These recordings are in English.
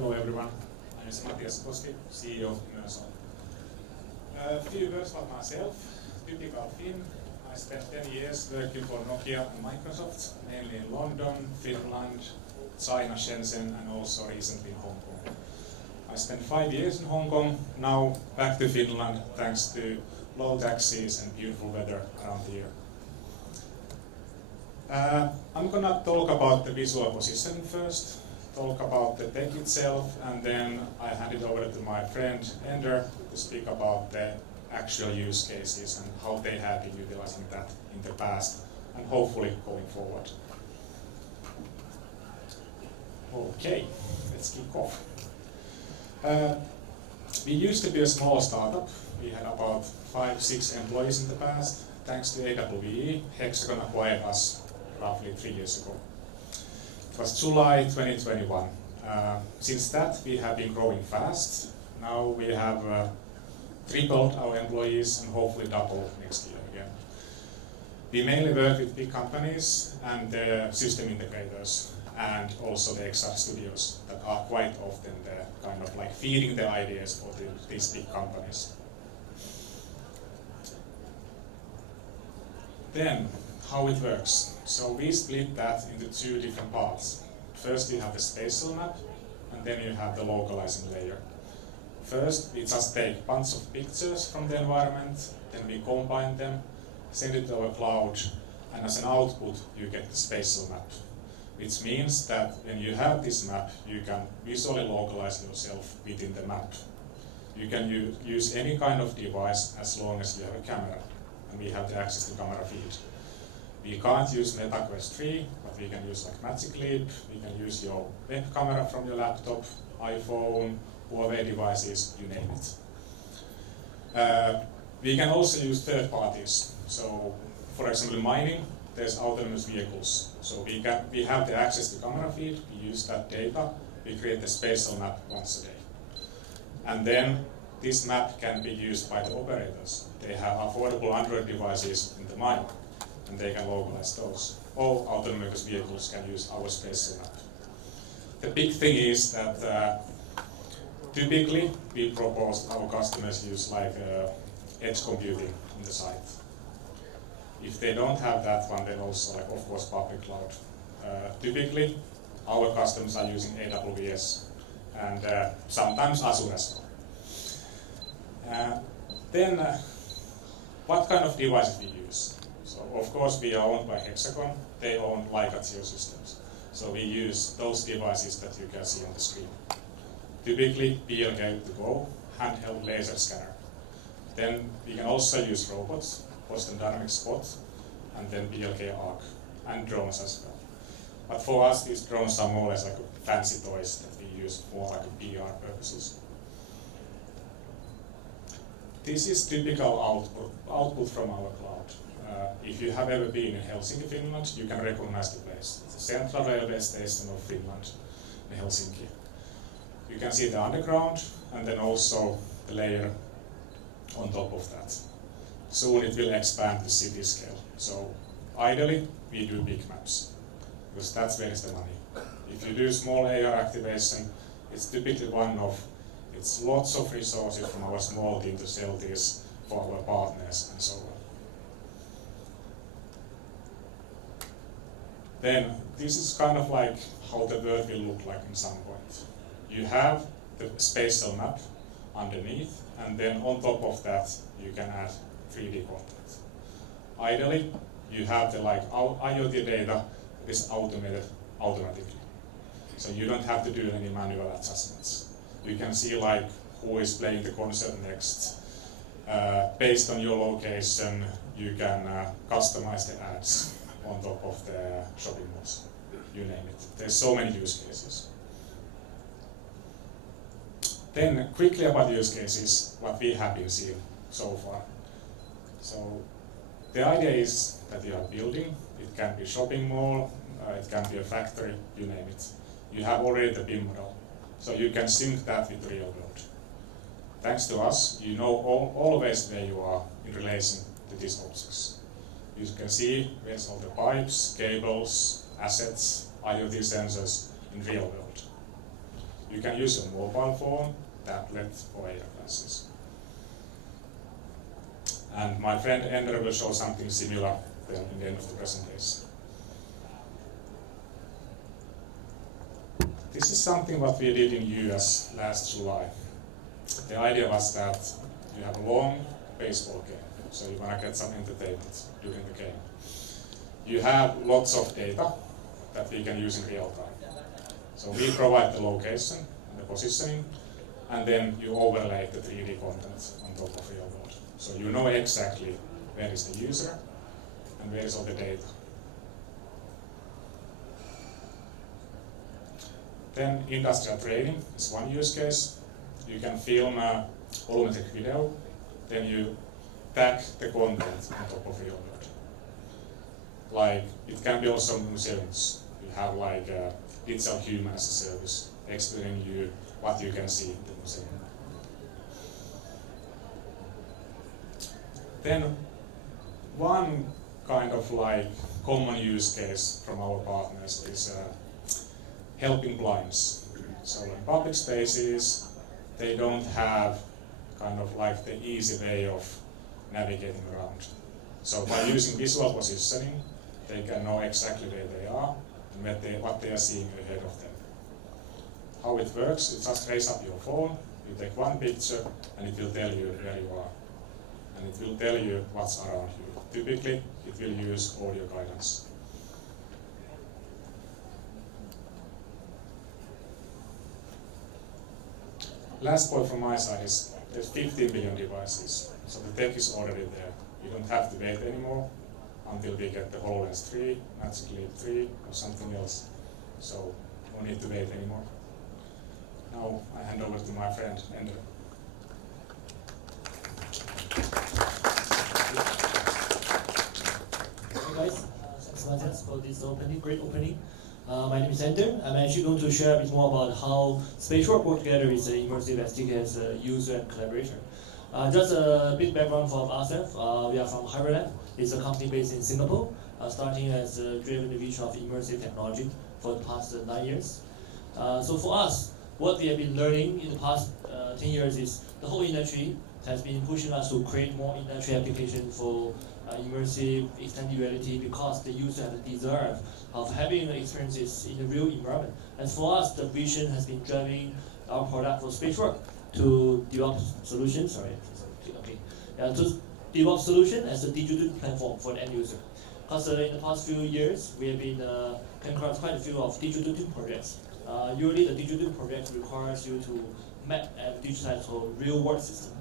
Hello everyone, my name is Matias Koski, CEO of Immersal. A few words about myself. Typical Finn. I spent 10 years working for Nokia and Microsoft, mainly in London, Finland, China, Shenzhen, and also recently in Hong Kong. I spent 5 years in Hong Kong, now back to Finland thanks to low taxes and beautiful weather around here. I'm gonna talk about the visual positioning first, talk about the tech itself, and then I hand it over to my friend Ender to speak about the actual use cases and how they have been utilizing that in the past and hopefully going forward. Okay, let's kick off. We used to be a small startup. We had about 5-6 employees in the past. Thanks to AWE, Hexagon acquired us roughly 3 years ago. It was July 2021. Since that, we have been growing fast. Now we have tripled our employees and hopefully double next year again. We mainly work with big companies and the system integrators and also the XR studios that are quite often the kind of like feeding the ideas for these big companies. Then, how it works. So we split that into 2 different parts. First you have the spatial map, and then you have the localizing layer. First, we just take a bunch of pictures from the environment, then we combine them, send it to our cloud, and as an output you get the spatial map. Which means that when you have this map, you can visually localize yourself within the map. You can use any kind of device as long as you have a camera, and we have the access to camera feed. We can't use MetaQuest 3, but we can use like Magic Leap, we can use your web camera from your laptop, iPhone, Huawei devices, you name it. We can also use third parties. So, for example, in mining, there's autonomous vehicles. So we have the access to camera feed, we use that data, we create the spatial map once a day. And then this map can be used by the operators. They have affordable Android devices in the mine, and they can localize those. All autonomous vehicles can use our spatial map. The big thing is that typically we propose our customers use like edge computing on the site. If they don't have that one, then also like of course public cloud. Typically our customers are using AWS and sometimes Azure as well. Then what kind of devices we use? So of course we are owned by Hexagon, they own Leica Geosystems. So we use those devices that you can see on the screen. Typically BLK to go, handheld laser scanner. Then we can also use robots, Boston Dynamics Spot, and then BLK Arc, and drones as well. But for us these drones are more or less like fancy toys that we use for like PR purposes. This is typical output from our cloud. If you have ever been in Helsinki, Finland, you can recognize the place. It's the central railway station of Finland in Helsinki. You can see the underground and then also the layer on top of that. Soon it will expand to city scale. So ideally we do big maps because that's where is the money. If you do small AR activation, it's typically it's lots of resources from our small team to sell this for our partners and so on. Then this is kind of like how the world will look like in some point. You have the spatial map underneath, and then on top of that you can add 3D content. Ideally, you have the like IoT data that is automated automatically. So you don't have to do any manual adjustments. You can see like who is playing the concert next. Based on your location, you can customize the ads on top of the shopping malls. You name it. There's so many use cases. Then quickly about use cases, what we have been seeing so far. So the idea is that you are building, it can be a shopping mall, it can be a factory, you name it. You have already the BIM model, so you can sync that with the real world. Thanks to us, you know always where you are in relation to these objects. You can see where's all the pipes, cables, assets, IoT sensors in real world. You can use your mobile phone, tablet, or AR glasses. And my friend Ender will show something similar then in the end of the presentation. This is something what we did in US last July. The idea was that you have a long baseball game, so you want to get some entertainment during the game. You have lots of data that we can use in real time. So we provide the location and the positioning, and then you overlay the 3D content on top of real world. So you know exactly where is the user and where is all the data. Then industrial training is one use case. You can film a volumetric video, then you tag the content on top of real world. Like, it can be also museums. You have like a digital human as a service, explaining you what you can see in the museum. Then one kind of like common use case from our partners is helping blinds. So in public spaces, they don't have kind of like the easy way of navigating around. So by using visual positioning, they can know exactly where they are and what they are seeing ahead of them. How it works, you just raise up your phone, you take one picture, and it will tell you where you are. And it will tell you what's around you. Typically, it will use audio guidance. Last point from my side is there's 15 billion devices, so the tech is already there. You don't have to wait anymore until we get the HoloLens 3, Magic Leap 3, or something else. So no need to wait anymore. Now I hand over to my friend Ender. Hey guys, thanks Matias for this opening, great opening. My name is Ender. I'm actually going to share a bit more about how SpatialWork work together with Immersive SDK as a user and collaborator. Just a bit background from ourselves. We are from Hyperlab. It's a company based in Singapore, starting as a driven vision of immersive technology for the past 9 years. So for us, what we have been learning in the past 10 years is the whole industry has been pushing us to create more industry applications for immersive extended reality because the user has a desire of having experiences in the real environment. And for us, the vision has been driving our product for SpatialWork to develop solutions. To develop solution as a digital platform for the end user. Because in the past few years, we have been came across quite a few of digital twin projects. Usually, the digital project requires you to map and digitize a real world system.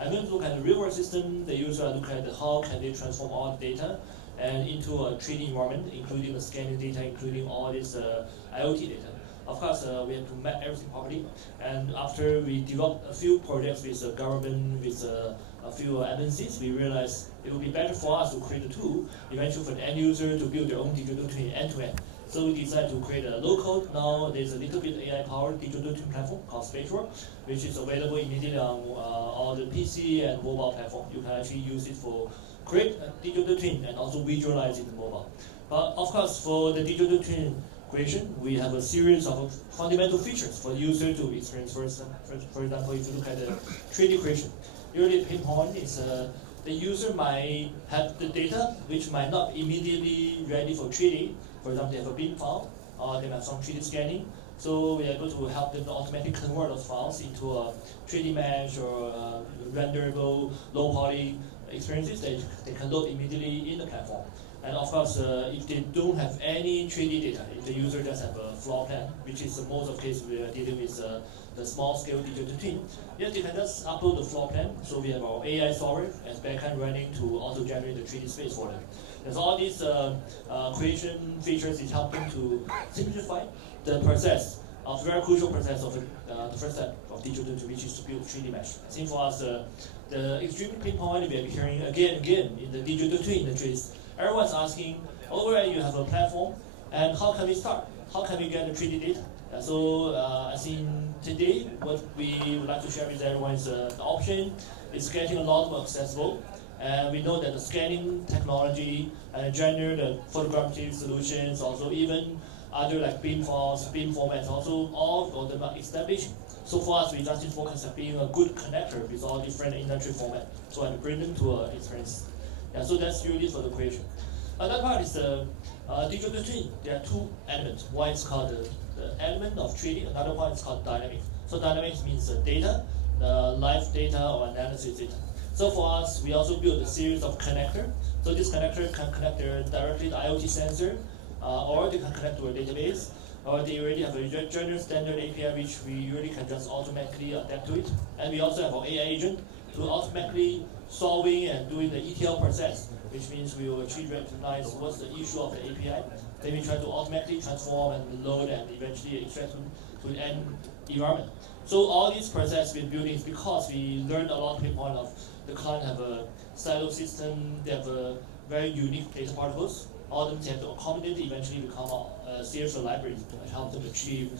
And when you look at the real world system, the user look at how can they transform all the data and into a 3D environment, including the scanning data, including all this IoT data. Of course, we have to map everything properly. And after we developed a few projects with the government, with a few MNCs, we realized it would be better for us to create a tool, eventually for the end user to build their own digital twin end-to-end. So we decided to create a low-code. Now there's a little bit AI-powered digital twin platform called SpatialWork, which is available immediately on all the PC and mobile platform. You can actually use it for create a digital twin and also visualize it in mobile. But of course, for the digital twin creation, we have a series of fundamental features for the user to experience. For example, if you look at the 3D creation, usually the pain point is the user might have the data which might not immediately ready for 3D. For example, they have a bin file, or they have some 3D scanning. So we are able to help them to automatically convert those files into a 3D mesh or renderable low poly experiences that they can load immediately in the platform. And of course, if they don't have any 3D data, if the user just have a floor plan, which is most of the cases we are dealing with the small scale digital twin, yes, they can just upload the floor plan. So we have our AI software as backend running to also generate the 3D space for them. And so all these creation features is helping to simplify the process, a very crucial process of the first step of digital twin, which is to build 3D mesh. I think for us, the extreme pain point we are hearing again and again in the digital twin industries. Everyone's asking, already you have a platform, and how can we start? How can we get the 3D data? So I think today, what we would like to share with everyone is the option is getting a lot more accessible. And we know that the scanning technology and generate the photographic solutions, also even other like beam files, beam formats, also all of them are established. So for us, we just focus on being a good connector with all different industry formats, so I bring them to experience. Yeah, so that's really for the creation. Another part is the digital twin. There are two elements. One is called the element of 3D. Another one is called dynamics. So dynamics means data, live data or analysis data. So for us, we also build a series of connectors. So this connector can connect directly to IoT sensor, or they can connect to a database, or they already have a general standard API which we really can just automatically adapt to it. And we also have our AI agent to automatically solving and doing the ETL process, which means we will actually recognize what's the issue of the API. Then we try to automatically transform and load and eventually extract to the end environment. So all these process we're building is because we learned a lot of people of the client have a silo system, they have a very unique data particles. All of them tend to accommodate eventually become a series of libraries that help them achieve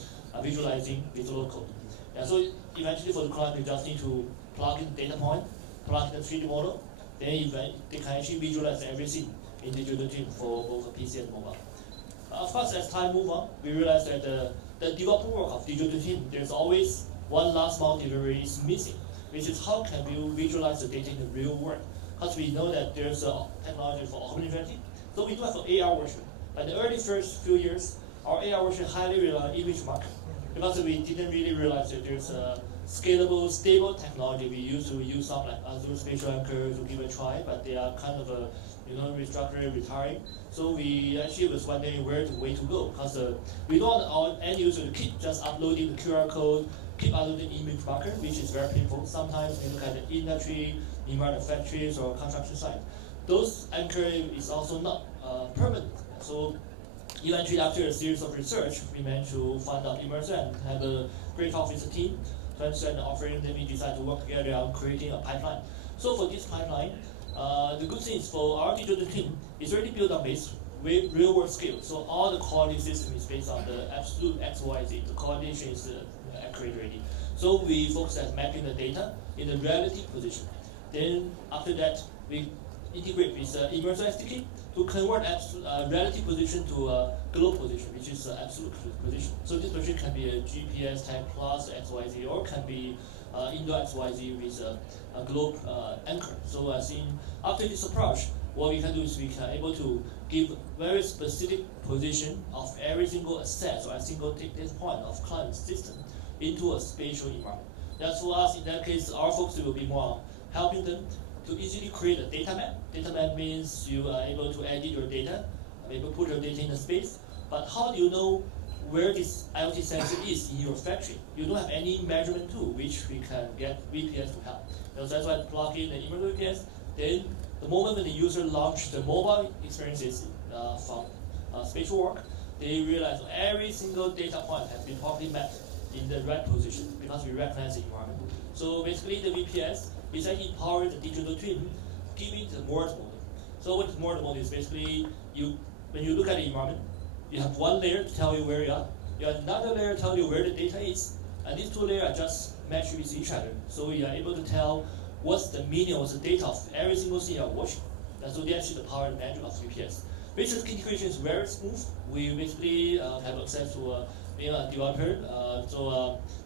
visualizing with low code. And so eventually for the client, we just need to plug in the data point, plug in the 3D model, then they can actually visualize everything in digital twin for both PC and mobile. Of course, as time moves on, we realize that the development work of digital twin, there's always one last mile delivery is missing, which is how can we visualize the data in the real world? Because we know that there's a technology for augmented reality. So we do have an AR version. But in the early first few years, our AR version highly relied on image marker because we didn't really realize that there's a scalable, stable technology. We used to use some like Azure Spatial Anchor to give a try, but they are kind of restructuring, retiring. So we actually was wondering where the way to go because we don't want our end user to keep just uploading the QR code, keep uploading image marker, which is very painful. Sometimes we look at the industry, environment factories or construction site. Those anchor is also not permanent. So eventually after a series of research, we managed to find out Immersal and have a great talk with the team to understand the offering. Then we decided to work together on creating a pipeline. So for this pipeline, the good thing is for our digital team, it's already built on base with real world scale. So all the quality system is based on the absolute XYZ. The coordination is accurate already. So we focus on mapping the data in the relative position. Then after that, we integrate with Immersal SDK to convert relative position to a globe position, which is absolute position. So this position can be a GPS tag plus XYZ, or can be indoor XYZ with a globe anchor. So I think after this approach, what we can do is we can able to give very specific position of every single asset or a single data point of client system into a spatial environment. That's for us, in that case, our focus will be more on helping them to easily create a data map. Data map means you are able to edit your data, able to put your data in the space. But how do you know where this IoT sensor is in your factory? You don't have any measurement tool which we can get VPS to help. So that's why I plug in the Immersal VPS. Then the moment when the user launch the mobile experiences from SpatialWork, they realize every single data point has been properly mapped in the right position because we recognize the environment. So basically the VPS is actually empowering the digital twin, giving the world model. So what is world model is basically when you look at the environment, you have one layer to tell you where you are. You have another layer to tell you where the data is. And these two layers are just matched with each other. So you are able to tell what's the meaning, what's the data of every single thing you are watching. And so that's actually the power and magic of VPS. Basic integration is very smooth. We basically have access to being a developer.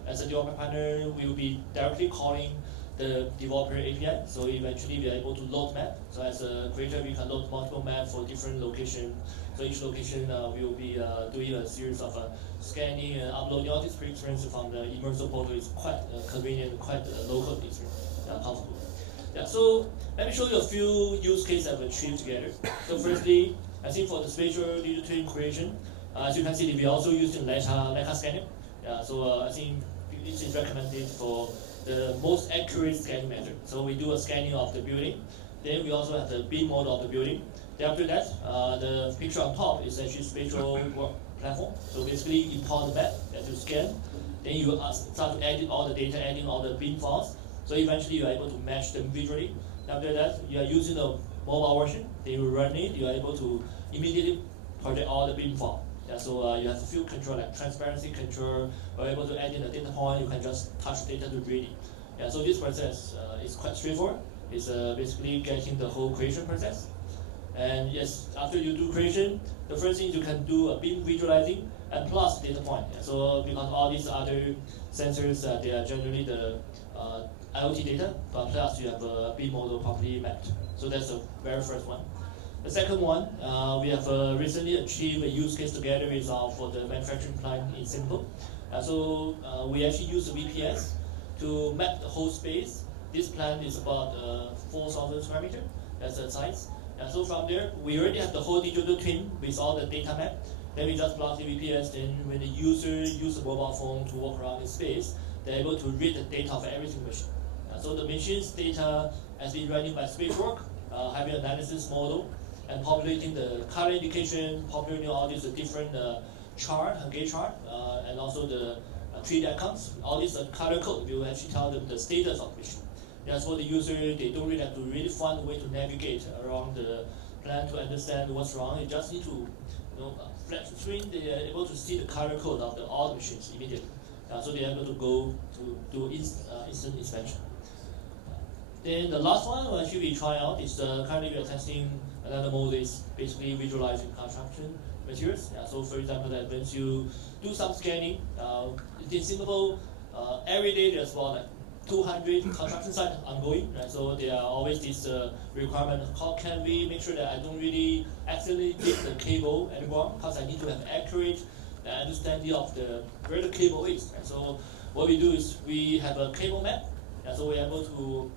As a developer partner, we will be directly calling the developer API. So eventually we are able to load map. So as a creator, we can load multiple maps for different locations. So each location we will be doing a series of scanning and uploading. All this experience from the Immersal portal is quite convenient, quite local experience, comfortable. Yeah, so let me show you a few use cases I've achieved together. So firstly, I think for the spatial digital twin creation, as you can see, we are also using Leica scanner. So I think this is recommended for the most accurate scanning method. So we do a scanning of the building. Then we also have the beam model of the building. Then after that, the picture on top is actually SpatialWork platform. So basically, you import the map that you scan. Then you start to edit all the data, adding all the beam files. So eventually, you are able to match them visually. After that, you are using the mobile version. Then you run it. You are able to immediately project all the beam files. So you have a few control like transparency control. You're able to add in a data point. You can just touch data to read it. So this process is quite straightforward. It's basically getting the whole creation process. And yes, after you do creation, the first thing you can do a beam visualizing and plus data point. So because all these other sensors, they are generally the IoT data, but plus you have a beam model properly mapped. So that's the very first one. The second one, we have recently achieved a use case together with for the manufacturing plant in Singapore. So we actually use the VPS to map the whole space. This plant is about 4,000 square meter. That's the size. And so from there, we already have the whole digital twin with all the data map. Then we just plug the VPS. Then when the user uses a mobile phone to walk around in space, they're able to read the data of every single machine. So the machine's data has been running by SpatialWork, having an analysis model, and populating the color indication, populating all these different chart, gauge chart, and also the 3D icons. All these color code will actually tell them the status of the machine. That's for the user, they don't really have to really find a way to navigate around the plant to understand what's wrong. You just need to, flash the screen, they are able to see the color code of all the machines immediately. So they are able to go to do instant inspection. Then the last one, actually we try out, is currently we are testing another mode is basically visualizing construction materials. So for example, that when you do some scanning, in Singapore, every day there's about like 200 construction sites ongoing, right? So there are always this requirement, how can we make sure that I don't really accidentally dig the cable at the ground, because I need to have accurate understanding of where the cable is. Right? So what we do is we have a cable map, and so we're able to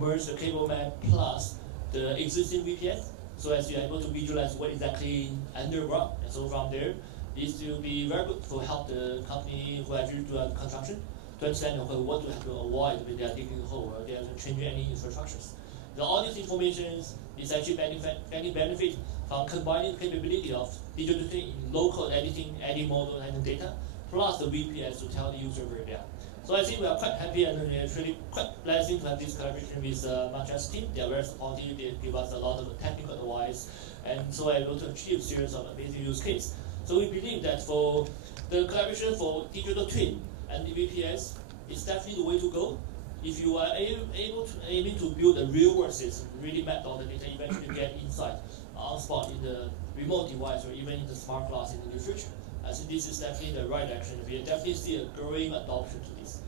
merge the cable map plus the existing VPS, so as you're able to visualize what exactly underground. And so from there, this will be very good to help the company who actually do construction to understand what to have to avoid when they are digging a hole or they are changing any infrastructures. So all these information is actually benefit from combining capability of digital twin in local editing, adding model and data, plus the VPS to tell the user where they are. So I think we are quite happy and it's really quite blessing to have this collaboration with Matias team. They are very supportive, they give us a lot of technical advice, and so we're able to achieve a series of amazing use cases. So we believe that for the collaboration for digital twin and the VPS is definitely the way to go. If you are aiming to build a real world system, really map all the data, eventually get insight on spot in the remote device or even in the smart glass in the near future. I think this is definitely the right direction. We definitely see a growing adoption to this.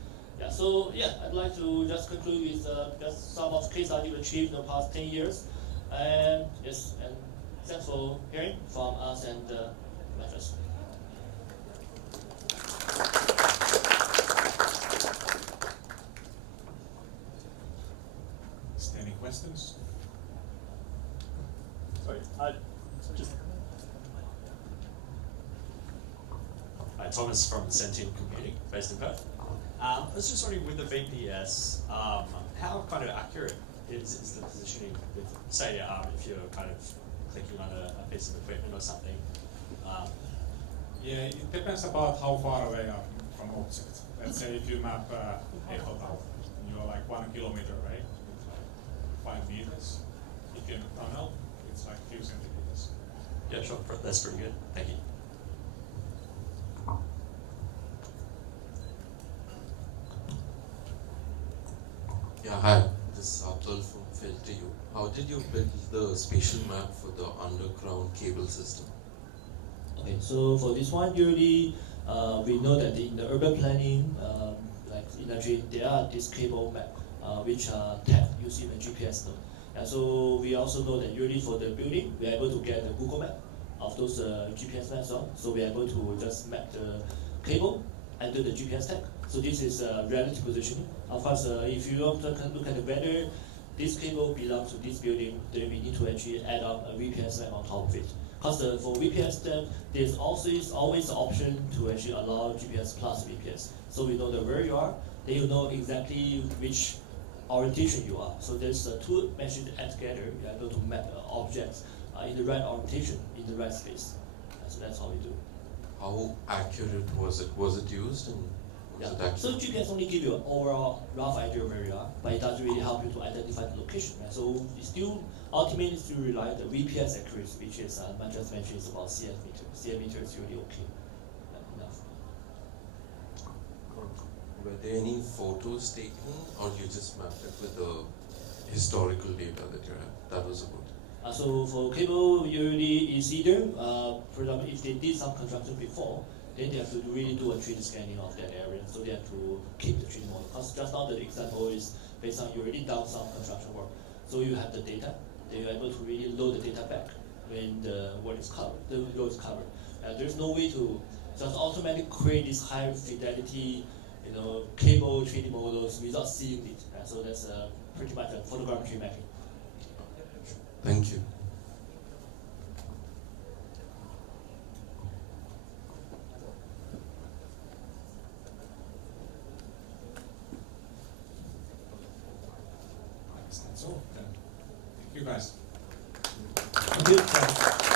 So I'd like to just conclude with just some of the case studies we've achieved in the past 10 years. And thanks for hearing from us and Matias. Any questions? Sorry, Hi, Thomas from Sentient Computing, based in Perth. I was just wondering, with the VPS, how kind of accurate is the positioning with, say, if you're kind of clicking on a piece of equipment or something? Yeah, it depends about how far away are from object. Let's say if you map Eiffel Tower, and you're like 1 kilometer away, 5 meters. If you're in a tunnel, it's like a few centimeters. Yeah, sure, that's pretty good. Thank you. Yeah, hi. This is Abdul from FilterU. How did you build the spatial map for the underground cable system? Okay, so for this one, usually we know that in the urban planning, like in Nigeria, there are this cable map which are tagged using the GPS node. And so we also know that usually for the building, we are able to get the Google map of those GPS maps on. So we are able to just map the cable under the GPS tag. So this is relative positioning. Of course, if you want to look at whether this cable belongs to this building, then we need to actually add up a VPS map on top of it. Because for VPS, then there's also always the option to actually allow GPS plus VPS. So we know that where you are, then you know exactly which orientation you are. So there's two machines add together, you're able to map objects in the right orientation, in the right space. So that's how we do. How accurate was it? Was it used? And was it accurate? So GPS only give you an overall rough idea of where you are, but it doesn't really help you to identify the location. Right? So it's still ultimately still rely on the VPS accuracy, which is Matias mentioned is about CF meter. CF meter is really okay enough. Were there any photos taken, or you just mapped it with the historical data that you had? That was about it. So for cable, usually it's either, for example, if they did some construction before, then they have to really do a 3D scanning of that area. So they have to keep the 3D model. Because just now the example is based on you already done some construction work. So you have the data, then you're able to really load the data back when the work is covered, the road is covered. There's no way to just automatically create this high fidelity, cable 3D models without seeing it. So that's pretty much a photogrammetry mapping. Thank you. That's all then. Thank you guys. Thank you.